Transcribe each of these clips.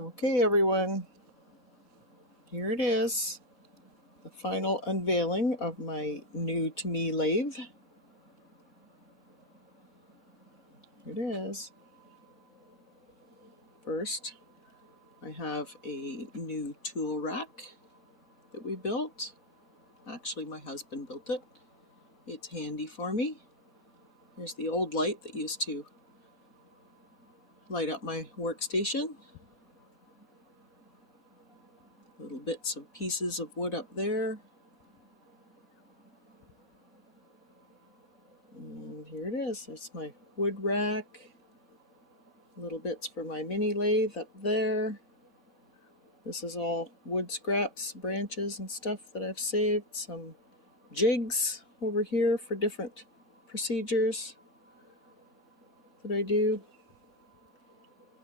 Okay, everyone, here it is, the final unveiling of my new to me lathe. Here it is. First, I have a new tool rack that we built. Actually, my husband built it. It's handy for me. Here's the old light that used to light up my workstation. Little bits of pieces of wood up there. And here it is. There's my wood rack. Little bits for my mini lathe up there. This is all wood scraps, branches and stuff that I've saved. Some jigs over here for different procedures that I do.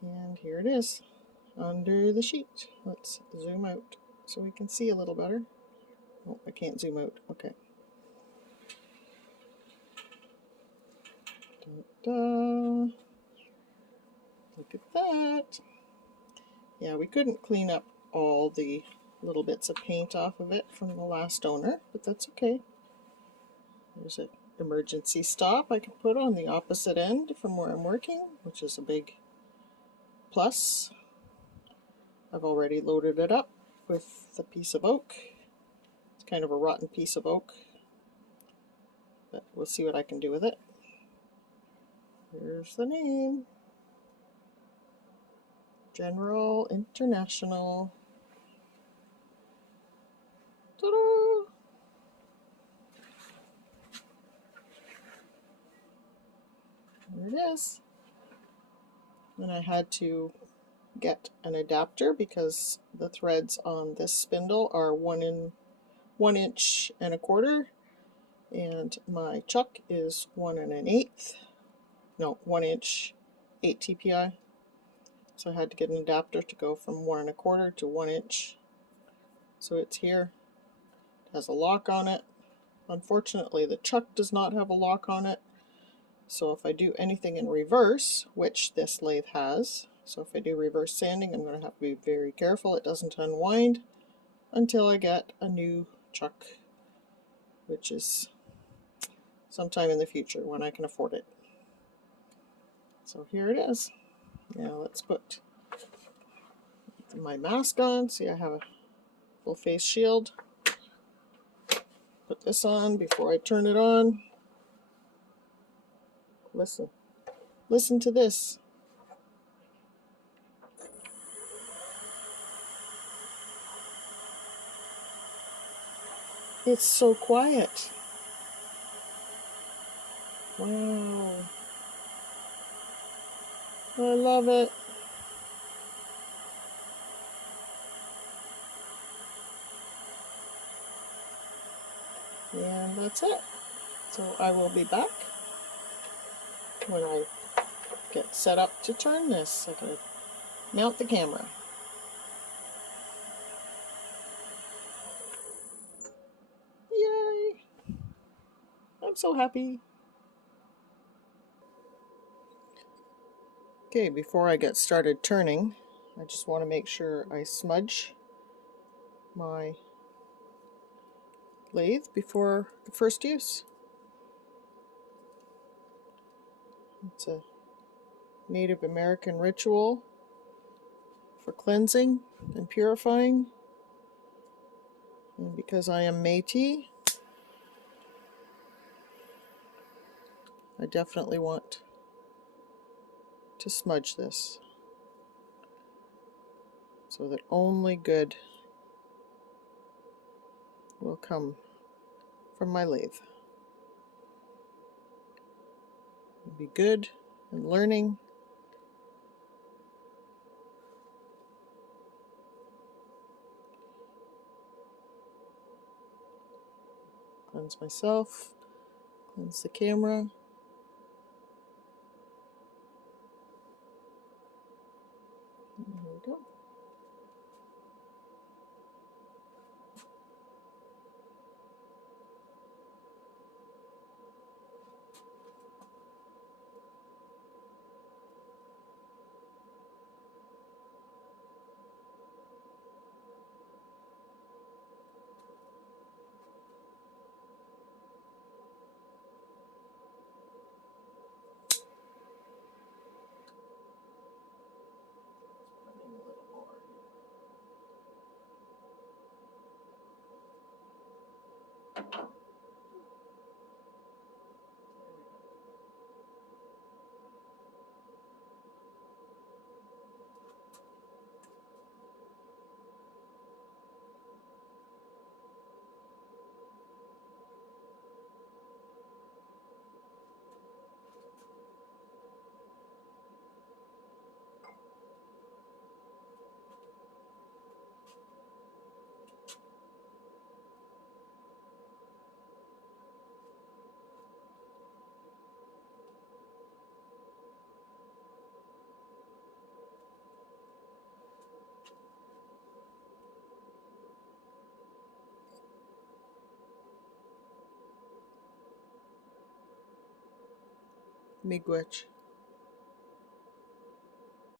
And here it is under the sheet. Let's zoom out so we can see a little better. Oh, I can't zoom out. Okay. Ta-da. Look at that. Yeah, we couldn't clean up all the little bits of paint off of it from the last owner, but that's okay. There's an emergency stop I can put on the opposite end from where I'm working, which is a big plus. I've already loaded it up with the piece of oak. It's kind of a rotten piece of oak, but we'll see what I can do with it. Here's the name. General International. Ta-da! There it is. And I had to get an adapter because the threads on this spindle are 1 inch and a quarter, and my chuck is 1 1/8. No, 1 inch 8 TPI. So I had to get an adapter to go from 1 1/4 to 1 inch. So it's here. It has a lock on it. Unfortunately, the chuck does not have a lock on it. So if I do anything in reverse, which this lathe has, so if I do reverse sanding, I'm going to have to be very careful it doesn't unwind until I get a new chuck, which is sometime in the future when I can afford it. So here it is. Now let's put my mask on. See, I have a full face shield. Put this on before I turn it on. Listen to this. It's so quiet. Wow. I love it. And that's it. So I will be back when I get set up to turn this. I can mount the camera. Yay! I'm so happy. Okay, before I get started turning, I just want to make sure I smudge my lathe before the first use. It's a Native American ritual for cleansing and purifying. And because I am Métis, I definitely want to smudge this so that only good will come from my lathe. It'll be good and learning. Cleanse myself, cleanse the camera. And here we go. Miigwech.